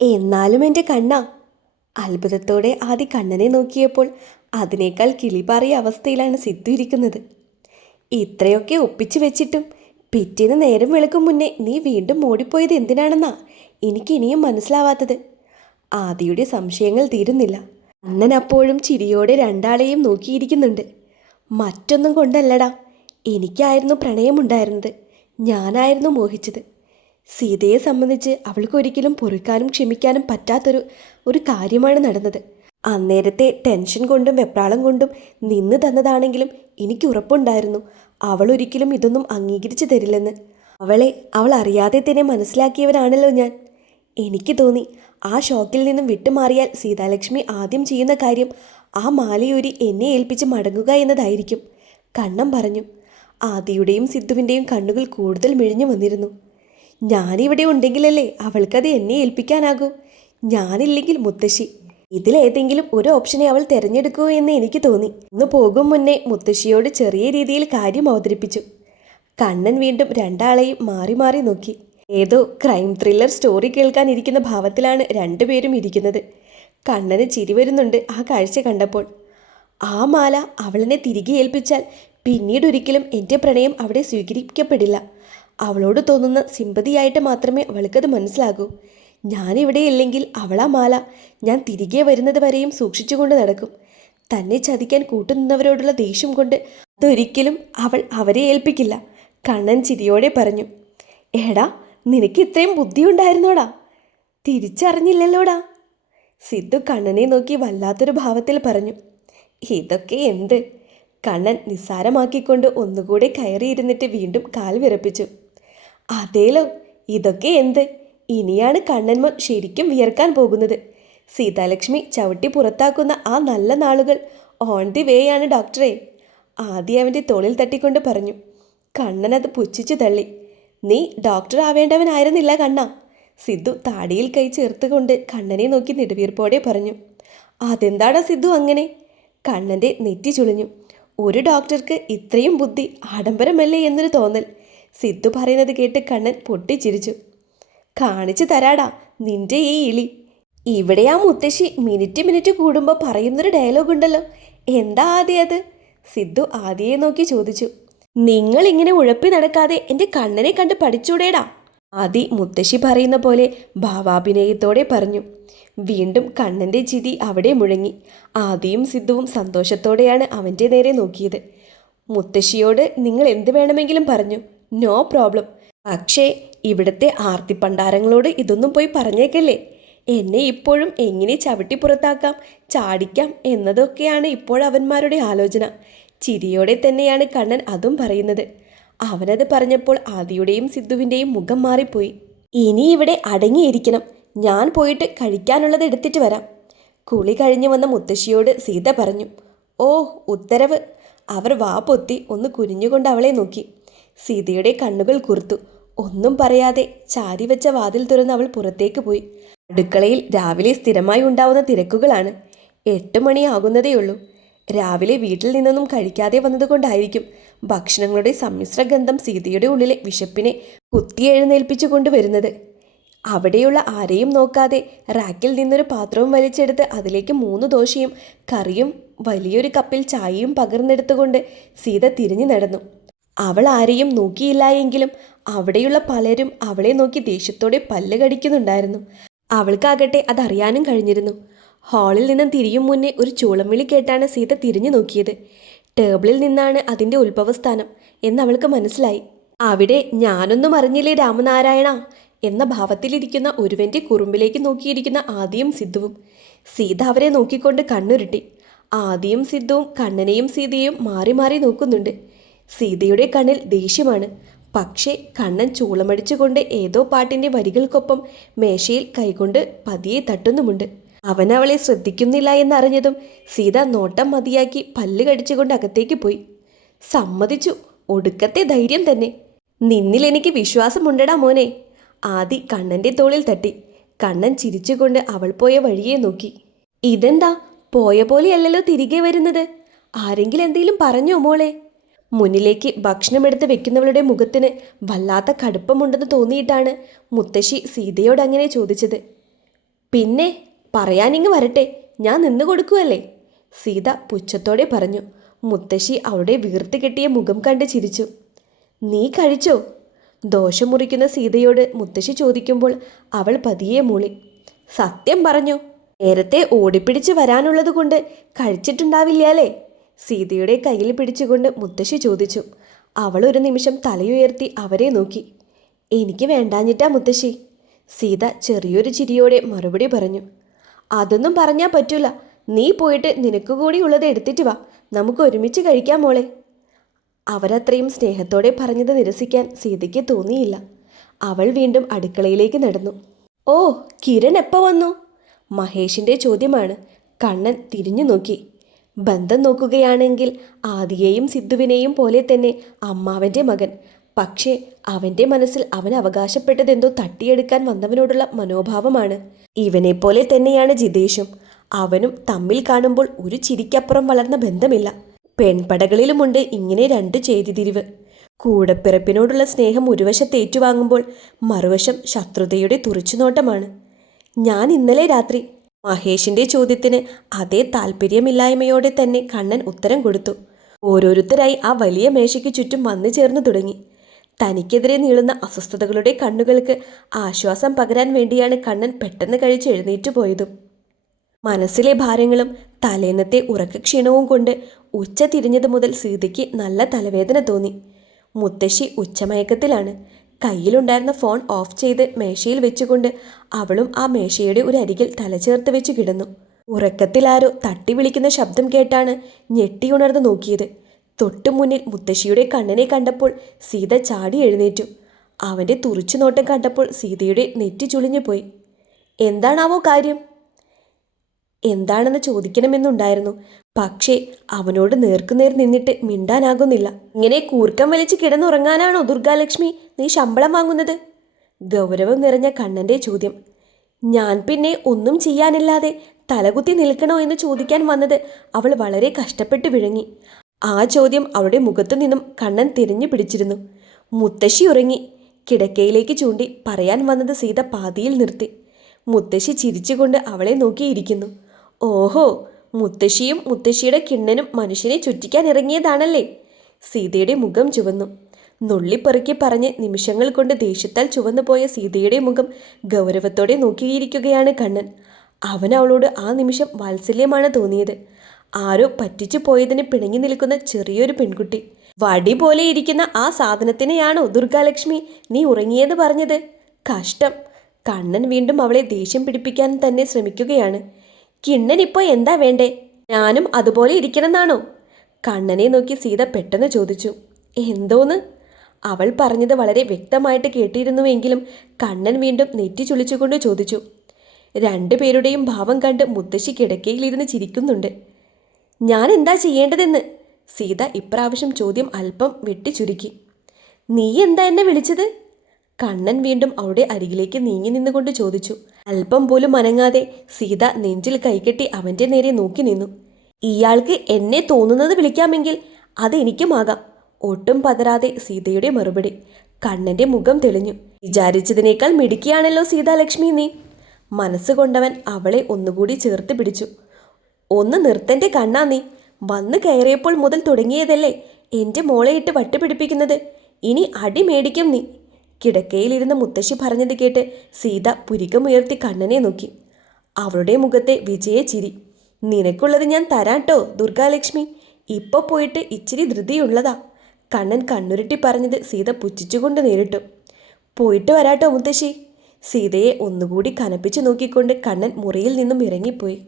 എന്നാലും എൻ്റെ കണ്ണ. അത്ഭുതത്തോടെ ആദി കണ്ണനെ നോക്കിയപ്പോൾ അതിനേക്കാൾ കിളിപാറിയ അവസ്ഥയിലാണ് സിദ്ധു ഇരിക്കുന്നത്. ഇത്രയൊക്കെ ഒപ്പിച്ചു വെച്ചിട്ടും പിറ്റേന്ന് നേരം വെളുക്കും മുന്നേ നീ വീണ്ടും ഓടിപ്പോയത് എന്തിനാണെന്നാ എനിക്കിനിയും മനസ്സിലാവാത്തത്. ആദിയുടെ സംശയങ്ങൾ തീരുന്നില്ല. കണ്ണൻ അപ്പോഴും ചിരിയോടെ രണ്ടാളെയും നോക്കിയിരിക്കുന്നുണ്ട്. മറ്റൊന്നും കൊണ്ടല്ലടാ, എനിക്കായിരുന്നു പ്രണയമുണ്ടായിരുന്നത്, ഞാനായിരുന്നു മോഹിച്ചത്. സീതയെ സംബന്ധിച്ച് അവൾക്കൊരിക്കലും പൊറുക്കാനും ക്ഷമിക്കാനും പറ്റാത്തൊരു കാര്യമാണ് നടന്നത്. അന്നേരത്തെ ടെൻഷൻ കൊണ്ടും വെപ്രാളം കൊണ്ടും നിന്ന് തന്നതാണെങ്കിലും എനിക്ക് ഉറപ്പുണ്ടായിരുന്നു അവൾ ഒരിക്കലും ഇതൊന്നും അംഗീകരിച്ചു തരില്ലെന്ന്. അവൾ അറിയാതെ തന്നെ മനസ്സിലാക്കിയവരാണല്ലോ ഞാൻ. എനിക്ക് തോന്നി ആ ഷോക്കിൽ നിന്നും വിട്ടുമാറിയാൽ സീതാലക്ഷ്മി ആദ്യം ചെയ്യുന്ന കാര്യം ആ മാലയൂരി എന്നെ ഏൽപ്പിച്ച് മടങ്ങുക എന്നതായിരിക്കും. കണ്ണൻ പറഞ്ഞു. ആദിയുടെയും സിദ്ധുവിൻ്റെയും കണ്ണുകൾ കൂടുതൽ മിഴിഞ്ഞു വന്നിരുന്നു. ഞാനിവിടെ ഉണ്ടെങ്കിലല്ലേ അവൾക്കത് എന്നെ ഏൽപ്പിക്കാനാകൂ. ഞാനില്ലെങ്കിൽ മുത്തശ്ശി. ഇതിലേതെങ്കിലും ഒരു ഓപ്ഷനെ അവൾ തിരഞ്ഞെടുക്കൂ എന്ന് എനിക്ക് തോന്നി. ഒന്ന് പോകും മുന്നേ മുത്തശ്ശിയോട് ചെറിയ രീതിയിൽ കാര്യം അവതരിപ്പിച്ചു. കണ്ണൻ വീണ്ടും രണ്ടാളെയും മാറി മാറി നോക്കി. ഏതോ ക്രൈം ത്രില്ലർ സ്റ്റോറി കേൾക്കാനിരിക്കുന്ന ഭാവത്തിലാണ് രണ്ടുപേരും ഇരിക്കുന്നത്. കണ്ണന് ചിരി വരുന്നുണ്ട് ആ കാഴ്ച കണ്ടപ്പോൾ. ആ മാല അവളെന്നെ തിരികെ ഏൽപ്പിച്ചാൽ പിന്നീടൊരിക്കലും എൻ്റെ പ്രണയം അവിടെ സ്വീകരിക്കപ്പെടില്ല. അവളോട് തോന്നുന്ന സിമ്പതിയായിട്ട് മാത്രമേ അവൾക്കത് മനസ്സിലാകൂ. ഞാനിവിടെ ഇല്ലെങ്കിൽ അവളാ മാല ഞാൻ തിരികെ വരുന്നത് വരെയും സൂക്ഷിച്ചുകൊണ്ട് നടക്കും. തന്നെ ചതിക്കാൻ കൂട്ടുനിന്നവരോടുള്ള ദേഷ്യം കൊണ്ട് അതൊരിക്കലും അവൾ അവരെ ഏൽപ്പിക്കില്ല. കണ്ണൻ ചിരിയോടെ പറഞ്ഞു. എടാ, നിനക്ക് ഇത്രയും ബുദ്ധിയുണ്ടായിരുന്നോടാ? തിരിച്ചറിഞ്ഞില്ലല്ലോടാ. സിദ്ധു കണ്ണനെ നോക്കി വല്ലാത്തൊരു ഭാവത്തിൽ പറഞ്ഞു. ഇതൊക്കെ എന്ത്? കണ്ണൻ നിസ്സാരമാക്കിക്കൊണ്ട് ഒന്നുകൂടെ കയറിയിരുന്നിട്ട് വീണ്ടും കാൽ വിറപ്പിച്ചു. അതേലോ, ഇതൊക്കെ എന്ത്? ഇനിയാണ് കണ്ണൻമോൻ ശരിക്കും വിയർക്കാൻ പോകുന്നത്. സീതാലക്ഷ്മി ചവിട്ടി പുറത്താക്കുന്ന ആ നല്ല നാളുകൾ ഓൺ ദി വേയാണ് ഡോക്ടറെ. ആദ്യം അവൻ്റെ തോളിൽ തട്ടിക്കൊണ്ട് പറഞ്ഞു. കണ്ണൻ അത് പുച്ഛിച്ചു തള്ളി. നീ ഡോക്ടർ ആവേണ്ടവനായിരുന്നില്ല കണ്ണ. സിദ്ധു താടിയിൽ കൈ ചേർത്തുകൊണ്ട് കണ്ണനെ നോക്കി നെടുവീർപ്പോടെ പറഞ്ഞു. അതെന്താടാ സിദ്ധു അങ്ങനെ? കണ്ണൻ്റെ നെറ്റി ചുളിഞ്ഞു. ഒരു ഡോക്ടർക്ക് ഇത്രയും ബുദ്ധി ആഡംബരമല്ലേ എന്നൊരു തോന്നൽ. സിദ്ധു പറയുന്നത് കേട്ട് കണ്ണൻ പൊട്ടിച്ചിരിച്ചു. കാണിച്ചു തരാടാ നിന്റെ ഈ ഇളി. ഇവിടെ ആ മുത്തശ്ശി മിനിറ്റ് കൂടുമ്പോൾ പറയുന്നൊരു ഡയലോഗ് ഉണ്ടല്ലോ, എന്താ ആദ്യം അത്? സിദ്ധു ആദിയെ നോക്കി ചോദിച്ചു. നിങ്ങൾ ഇങ്ങനെ ഉഴപ്പി നടക്കാതെ എൻ്റെ കണ്ണനെ കണ്ട് പഠിച്ചൂടേടാ. ആദി മുത്തശ്ശി പറയുന്ന പോലെ ഭാവാഭിനയത്തോടെ പറഞ്ഞു. വീണ്ടും കണ്ണൻ്റെ ചിരി അവിടെ മുഴങ്ങി. ആദിയും സിദ്ധുവും സന്തോഷത്തോടെയാണ് അവൻ്റെ നേരെ നോക്കിയത്. മുത്തശ്ശിയോട് നിങ്ങൾ എന്ത് വേണമെങ്കിലും പറഞ്ഞു, നോ പ്രോബ്ലം. പക്ഷേ ഇവിടുത്തെ ആർത്തിപ്പണ്ടാരങ്ങളോട് ഇതൊന്നും പോയി പറഞ്ഞേക്കല്ലേ. എന്നെ ഇപ്പോഴും എങ്ങനെ ചവിട്ടി പുറത്താക്കാം, ചാടിക്കാം എന്നതൊക്കെയാണ് ഇപ്പോഴവന്മാരുടെ ആലോചന. ചിരിയോടെ തന്നെയാണ് കണ്ണൻ അതും പറയുന്നത്. അവനത് പറഞ്ഞപ്പോൾ ആദിയുടെയും സിദ്ധുവിൻ്റെയും മുഖം മാറിപ്പോയി. ഇനി ഇവിടെ അടങ്ങിയിരിക്കണം. ഞാൻ പോയിട്ട് കഴിക്കാനുള്ളത് എടുത്തിട്ട് വരാം. കുളി കഴിഞ്ഞു വന്ന മുത്തശ്ശിയോട് സീത പറഞ്ഞു. ഓ, ഉത്തരവ്. അവർ വാ പൊത്തി ഒന്ന് കുനിഞ്ഞുകൊണ്ട് അവളെ നോക്കി. സീതയുടെ കണ്ണുകൾ കുറുത്തു. ഒന്നും പറയാതെ ചാരി വെച്ച വാതിൽ തുറന്ന് അവൾ പുറത്തേക്ക് പോയി. അടുക്കളയിൽ രാവിലെ സ്ഥിരമായി ഉണ്ടാവുന്ന തിരക്കുകളാണ്. 8 മണിയാകുന്നതേയുള്ളൂ. രാവിലെ വീട്ടിൽ നിന്നൊന്നും കഴിക്കാതെ വന്നതുകൊണ്ടായിരിക്കും ഭക്ഷണങ്ങളുടെ സമ്മിശ്ര ഗന്ധം സീതയുടെ ഉള്ളിലെ വിശപ്പിനെ കുത്തിയെഴുന്നേൽപ്പിച്ചു കൊണ്ടുവരുന്നത്. അവിടെയുള്ള ആരെയും നോക്കാതെ റാക്കിൽ നിന്നൊരു പാത്രവും വലിച്ചെടുത്ത് അതിലേക്ക് 3 ദോശയും കറിയും വലിയൊരു കപ്പിൽ ചായയും പകർന്നെടുത്തുകൊണ്ട് സീത തിരിഞ്ഞു നടന്നു. അവൾ ആരെയും നോക്കിയില്ല എങ്കിലും അവിടെയുള്ള പലരും അവളെ നോക്കി ദേഷ്യത്തോടെ പല്ല് കടിക്കുന്നുണ്ടായിരുന്നു. അവൾക്കാകട്ടെ അതറിയാനും കഴിഞ്ഞിരുന്നു. ഹാളിൽ നിന്നും തിരിയും മുന്നേ ഒരു ചൂളംവിളി കേട്ടാണ് സീത തിരിഞ്ഞു നോക്കിയത്. ടേബിളിൽ നിന്നാണ് അതിൻ്റെ ഉത്ഭവസ്ഥാനം എന്നവൾക്ക് മനസ്സിലായി. അവിടെ ഞാനൊന്നും അറിഞ്ഞില്ലേ രാമനാരായണ എന്ന ഭാവത്തിലിരിക്കുന്ന ഒരുവൻ്റെ കുറുമ്പിലേക്ക് നോക്കിയിരിക്കുന്ന ആദിയും സിദ്ധുവും. സീത അവരെ നോക്കിക്കൊണ്ട് കണ്ണുരുട്ടി. ആദിയും സിദ്ധുവും കണ്ണനെയും സീതയെയും മാറി മാറി നോക്കുന്നുണ്ട്. സീതയുടെ കണ്ണിൽ ദേഷ്യമാണ്. പക്ഷേ കണ്ണൻ ചൂളമടിച്ചുകൊണ്ട് ഏതോ പാട്ടിൻ്റെ വരികൾക്കൊപ്പം മേശയിൽ കൈകൊണ്ട് പതിയെ തട്ടുന്നുമുണ്ട്. അവൻ അവളെ ശ്രദ്ധിക്കുന്നില്ല എന്നറിഞ്ഞതും സീത നോട്ടം മതിയാക്കി പല്ല് കടിച്ചുകൊണ്ട് അകത്തേക്ക് പോയി. സമ്മതിച്ചു, ഒടുക്കത്തെ ധൈര്യം തന്നെ. നിന്നിൽ എനിക്ക് വിശ്വാസമുണ്ടടാ മോനെ. ആദി കണ്ണൻ്റെ തോളിൽ തട്ടി. കണ്ണൻ ചിരിച്ചുകൊണ്ട് അവൾ പോയ വഴിയെ നോക്കി. ഇതെന്താ പോയ പോലെയല്ലല്ലോ തിരികെ വരുന്നത്? ആരെങ്കിലും എന്തെങ്കിലും പറഞ്ഞോ മോളെ? മുന്നിലേക്ക് ഭക്ഷണമെടുത്ത് വെക്കുന്നവളുടെ മുഖത്തിന് വല്ലാത്ത കടുപ്പമുണ്ടെന്ന് തോന്നിയിട്ടാണ് മുത്തശ്ശി സീതയോട് അങ്ങനെ ചോദിച്ചത്. പിന്നെ പറയാനിങ്ങ് വരട്ടെ, ഞാൻ നിന്ന് കൊടുക്കുവല്ലേ, സീത പുച്ഛത്തോടെ പറഞ്ഞു. മുത്തശ്ശി അവളുടെ വീർത്ത് കെട്ടിയ മുഖം കണ്ട് ചിരിച്ചു. നീ കഴിച്ചോ? ദോശ മുറിക്കുന്ന സീതയോട് മുത്തശ്ശി ചോദിക്കുമ്പോൾ അവൾ പതിയെ മൂളി. സത്യം പറഞ്ഞു, നേരത്തെ ഓടിപ്പിടിച്ച് വരാനുള്ളത് കൊണ്ട് കഴിച്ചിട്ടുണ്ടാവില്ല അല്ലേ? സീതയുടെ കയ്യിൽ പിടിച്ചുകൊണ്ട് മുത്തശ്ശി ചോദിച്ചു. അവൾ ഒരു നിമിഷം തലയുയർത്തി അവരെ നോക്കി. എനിക്ക് വേണ്ടാഞ്ഞിട്ടാ മുത്തശ്ശി, സീത ചെറിയൊരു ചിരിയോടെ മറുപടി പറഞ്ഞു. അതൊന്നും പറഞ്ഞാൽ പറ്റൂല, നീ പോയിട്ട് നിനക്ക് കൂടി ഉള്ളത് എടുത്തിട്ട് വാ, നമുക്ക് ഒരുമിച്ച് കഴിക്കാം മോളെ. അവരത്രയും സ്നേഹത്തോടെ പറഞ്ഞത് നിരസിക്കാൻ സീതയ്ക്ക് തോന്നിയില്ല. അവൾ വീണ്ടും അടുക്കളയിലേക്ക് നടന്നു. ഓ, കിരൺ എപ്പോൾ വന്നു? മഹേഷിൻ്റെ ചോദ്യമാണ്. കണ്ണൻ തിരിഞ്ഞു നോക്കി. ബന്ധം നോക്കുകയാണെങ്കിൽ ആദിയെയും സിദ്ധുവിനെയും പോലെ തന്നെ അമ്മാവൻ്റെ മകൻ. പക്ഷേ അവൻ്റെ മനസ്സിൽ അവൻ അവകാശപ്പെട്ടതെന്തോ തട്ടിയെടുക്കാൻ വന്നവനോടുള്ള മനോഭാവമാണ്. ഇവനെപ്പോലെ തന്നെയാണ് ജിതേഷും. അവനും തമ്മിൽ കാണുമ്പോൾ ഒരു ചിരിക്കപ്പുറം വളർന്ന ബന്ധമില്ല. പെൺപടകളിലുമുണ്ട് ഇങ്ങനെ രണ്ട് ചേതിതിരിവ്. കൂടപ്പിറപ്പിനോടുള്ള സ്നേഹം ഒരു വശത്ത് ഏറ്റുവാങ്ങുമ്പോൾ മറുവശം ശത്രുതയുടെ തുറിച്ചുനോട്ടമാണ്. ഞാൻ ഇന്നലെ രാത്രി, മഹേഷിൻ്റെ ചോദ്യത്തിന് അതേ താല്പര്യമില്ലായ്മയോടെ തന്നെ കണ്ണൻ ഉത്തരം കൊടുത്തു. ഓരോരുത്തരായി ആ വലിയ മേശയ്ക്ക് ചുറ്റും വന്നു ചേർന്നു തുടങ്ങി. തനിക്കെതിരെ നീളുന്ന അസ്വസ്ഥതകളുടെ കണ്ണുകൾക്ക് ആശ്വാസം പകരാൻ വേണ്ടിയാണ് കണ്ണൻ പെട്ടെന്ന് കഴിച്ച് എഴുന്നേറ്റു പോയതും. മനസ്സിലെ ഭാരങ്ങളും തലേന്നത്തെ ഉറക്കക്ഷീണവും കൊണ്ട് ഉച്ച തിരിഞ്ഞതു മുതൽ സീതയ്ക്ക് നല്ല തലവേദന തോന്നി. മുത്തശ്ശി ഉച്ചമയക്കത്തിലാണ്. കയ്യിലുണ്ടായിരുന്ന ഫോൺ ഓഫ് ചെയ്ത് മേശയിൽ വെച്ചുകൊണ്ട് അവളും ആ മേശയുടെ ഒരു അരികിൽ തലചേർത്ത് വെച്ച് കിടന്നു. ഉറക്കത്തിലാരോ തട്ടി വിളിക്കുന്ന ശബ്ദം കേട്ടാണ് ഞെട്ടിയുണർന്ന് നോക്കിയത്. തൊട്ടു മുന്നിൽ മുത്തശ്ശിയുടെ കണ്ണനെ കണ്ടപ്പോൾ സീത ചാടി എഴുന്നേറ്റു. അവൻ്റെ തുറിച്ചുനോട്ടം കണ്ടപ്പോൾ സീതയുടെ നെറ്റി ചുളിഞ്ഞു പോയി. എന്താണാവോ കാര്യം? എന്താണെന്ന് ചോദിക്കണമെന്നുണ്ടായിരുന്നു. പക്ഷേ അവനോട് നേർക്കുനേർ നിന്നിട്ട് മിണ്ടാനാകുന്നില്ല. ഇങ്ങനെ കൂർക്കം വലിച്ച് കിടന്നുറങ്ങാനാണോ ദുർഗാലക്ഷ്മി നീ ശമ്പളം വാങ്ങുന്നത്? ഗൗരവം നിറഞ്ഞ കണ്ണൻ്റെ ചോദ്യം. ഞാൻ പിന്നെ ഒന്നും ചെയ്യാനില്ലാതെ തലകുത്തി നിൽക്കണോ എന്ന് ചോദിക്കാൻ വന്നത് അവൾ വളരെ കഷ്ടപ്പെട്ട് വിഴുങ്ങി. ആ ചോദ്യം അവളുടെ മുഖത്തു നിന്നും കണ്ണൻ തിരിഞ്ഞു പിടിച്ചിരുന്നു. മുത്തശ്ശി ഉറങ്ങി. കിടക്കയിലേക്ക് ചൂണ്ടി പറയാൻ വന്നത് സീത പാതിയിൽ നിർത്തി. മുത്തശ്ശി ചിരിച്ചുകൊണ്ട് അവളെ നോക്കിയിരിക്കുന്നു. ഓഹോ, മുത്തശ്ശിയും മുത്തശ്ശിയുടെ കിണ്ണനും മനുഷ്യനെ ചുറ്റിക്കാൻ ഇറങ്ങിയതാണല്ലേ? സീതയുടെ മുഖം ചുവന്നു. നുള്ളിപ്പെറുക്കി പറഞ്ഞ് നിമിഷങ്ങൾ കൊണ്ട് ദേഷ്യത്താൽ ചുവന്നു പോയ സീതയുടെ മുഖം ഗൗരവത്തോടെ നോക്കിയിരിക്കുകയാണ് കണ്ണൻ. അവൻ അവളോട് ആ നിമിഷം വാത്സല്യമാണ് തോന്നിയത്. ആരോ പറ്റിച്ചു പോയതിന് പിണങ്ങി നിൽക്കുന്ന ചെറിയൊരു പെൺകുട്ടി. വടി പോലെ ഇരിക്കുന്ന ആ സാധനത്തിനെയാണോ ദുർഗാലക്ഷ്മി നീ ഉറങ്ങിയെന്ന് പറഞ്ഞത്? കഷ്ടം. കണ്ണൻ വീണ്ടും അവളെ ദേഷ്യം പിടിപ്പിക്കാൻ തന്നെ ശ്രമിക്കുകയാണ്. കിണ്ണൻ ഇപ്പോൾ എന്താ വേണ്ടേ? ഞാനും അതുപോലെ ഇരിക്കണമെന്നാണോ? കണ്ണനെ നോക്കി സീത പെട്ടെന്ന് ചോദിച്ചു. എന്തോന്ന്? അവൾ പറഞ്ഞത് വളരെ വ്യക്തമായിട്ട് കേട്ടിരുന്നുവെങ്കിലും കണ്ണൻ വീണ്ടും നെറ്റി ചുളിച്ചുകൊണ്ട് ചോദിച്ചു. രണ്ടുപേരുടെയും ഭാവം കണ്ട് മുത്തശ്ശി കിടക്കയിലിരുന്ന് ചിരിക്കുന്നുണ്ട്. ഞാൻ എന്താ ചെയ്യേണ്ടതെന്ന് സീത ഇപ്രാവശ്യം ചോദ്യം അല്പം വെട്ടിച്ചുരുക്കി. നീ എന്താ എന്നെ വിളിച്ചത്? കണ്ണൻ വീണ്ടും അവളുടെ അരികിലേക്ക് നീങ്ങി നിന്നുകൊണ്ട് ചോദിച്ചു. അല്പം പോലും അനങ്ങാതെ സീത നെഞ്ചിൽ കൈകെട്ടി അവൻ്റെ നേരെ നോക്കി നിന്നു. ഇയാൾക്ക് എന്നെ തോന്നുന്നത് വിളിക്കാമെങ്കിൽ അതെനിക്കുമാകാം. ഒട്ടും പതറാതെ സീതയുടെ മറുപടി. കണ്ണൻ്റെ മുഖം തെളിഞ്ഞു. വിചാരിച്ചതിനേക്കാൾ മിടുക്കിയാണല്ലോ സീതാലക്ഷ്മി നീ. മനസ്സുകൊണ്ടവൻ അവളെ ഒന്നുകൂടി ചേർത്ത് പിടിച്ചു. ഒന്ന് നിർത്തൻ്റെ കണ്ണാ നീ. വന്ന് കയറിയപ്പോൾ മുതൽ തുടങ്ങിയതല്ലേ എൻ്റെ മോളെ ഇട്ട് വട്ടുപിടിപ്പിക്കുന്നത്. ഇനി അടി മേടിക്കും നീ. കിടക്കയിലിരുന്ന മുത്തശ്ശി പറഞ്ഞത് കേട്ട് സീത പുരികമുയർത്തി കണ്ണനെ നോക്കി. അവളുടെ മുഖത്തെ വിജയച്ചിരി. നിനക്കുള്ളത് ഞാൻ തരാട്ടോ ദുർഗാലക്ഷ്മി. ഇപ്പോൾ പോയിട്ട് ഇച്ചിരി ധൃതിയുള്ളതാ. കണ്ണൻ കണ്ണുരുട്ടി പറഞ്ഞത് സീത പുച്ഛിച്ചുകൊണ്ട് നേരിട്ടു. പോയിട്ട് വരാട്ടോ മുത്തശ്ശി. സീതയെ ഒന്നുകൂടി കനപ്പിച്ചു നോക്കിക്കൊണ്ട് കണ്ണൻ മുറിയിൽ നിന്നും ഇറങ്ങിപ്പോയി.